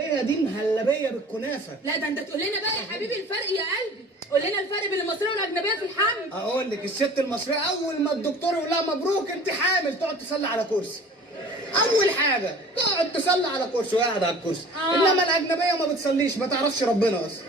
هي دي مهلبيه بالكنافه. لا ده انت تقول لنا بقى يا حبيبي الفرق يا قلبي، قول لنا الفرق بين المصريه والاجنبيه في الحمل. اقول لك، الست المصريه اول ما الدكتور يقول لها مبروك انت حامل تقعد تصلي على كرسي. اول حاجه تقعد تصلي على كرسي وقاعده على الكرسي. انما الاجنبيه ما بتصليش، ما تعرفش ربنا اصلا.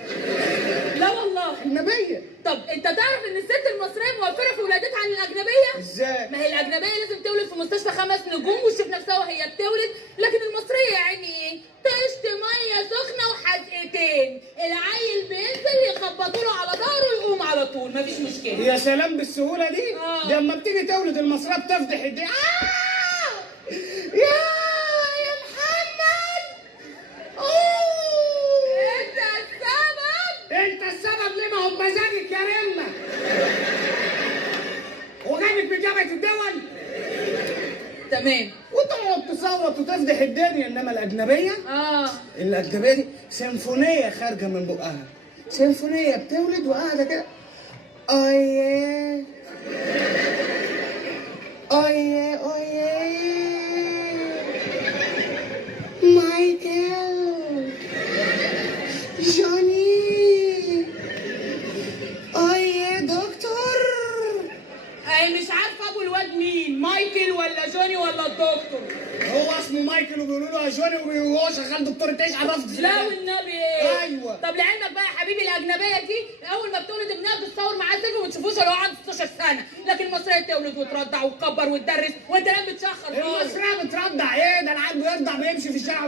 لا والله اجنبيه. طب انت تعرف ان الست المصريه موفره في ولادتها عن الاجنبيه؟ ازاي؟ ما هي الاجنبيه لازم تولد في مستشفى 5 نجوم وتشوف نفسها وهي بتولد، لكن المصريه يعني ايه؟ طشت ميه سخنه وحزقتين، العيل بينزل يخبطوا له على ظهره ويقوم على طول، مفيش مشكله. يا سلام بالسهوله دي. دي اما بتيجي تولد المصريه بتفضح الدنيا. يا محمد. انت السبب. انت السبب ليه؟ ما هو بمزاجك يا رمه. هو جايبك من جامعه الدول؟ تمام. وتقعد تصوت وتفضح الدنيا. انما الاجنبيه الاجنبيه دي سيمفونيه خارجه من بقها. سيمفونيه بتولد وقاعده كده. اويه اويه اويه مايكل جوني. اويه دكتور. اي مش عارفه ابو الواد مين، مايكل ولا جوني ولا الدكتور؟ هو اسمه مايكل وبيقولوا له يا جوني وهو شغال دكتور. تعيش على راسك. لا والنبي ايه؟ ايوه. طب لعلمك بقى يا حبيبي الاجنبيه دي اول ما بتولد ابنها بتصور معاه سيلفي وما تشوفوش الا هو عنده 16 سنه، لكن المصريه تولد وترضع وتكبر وتدرس وانت نام بتشخر خالص. المصريه بترضع ايه؟ ده العيال بيرضع بيمشي في الشارع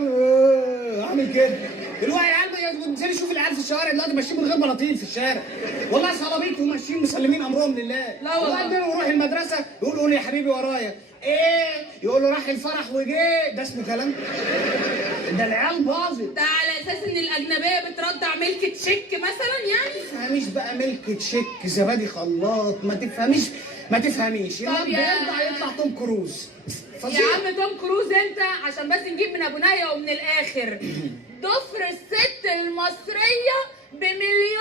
عامل كده. دلوقتي العيال بتنزلي شوف العيال في الشوارع دلوقتي ماشيين من غير بلاطين في الشارع. والله صلابيط وماشيين مسلمين امرهم لله. لا والله. وبعدين يروح المدرسه يقول قول يا حبيبي ورايا. ايه؟ يقول له راح الفرح وجه. ده اسمه كلام؟ ده العيال باظت. ده على اساس ان الاجنبيه بترضع ملك تشيك مثلا يعني؟ ما تفهميش بقى ملك تشيك زبادي خلاط. ما تفهميش طب بيرضع يطلع توم كروز. يا عم توم كروز انت عشان بس نجيب من ابو نايا ومن الاخر. ضفر الست المصريه بمليون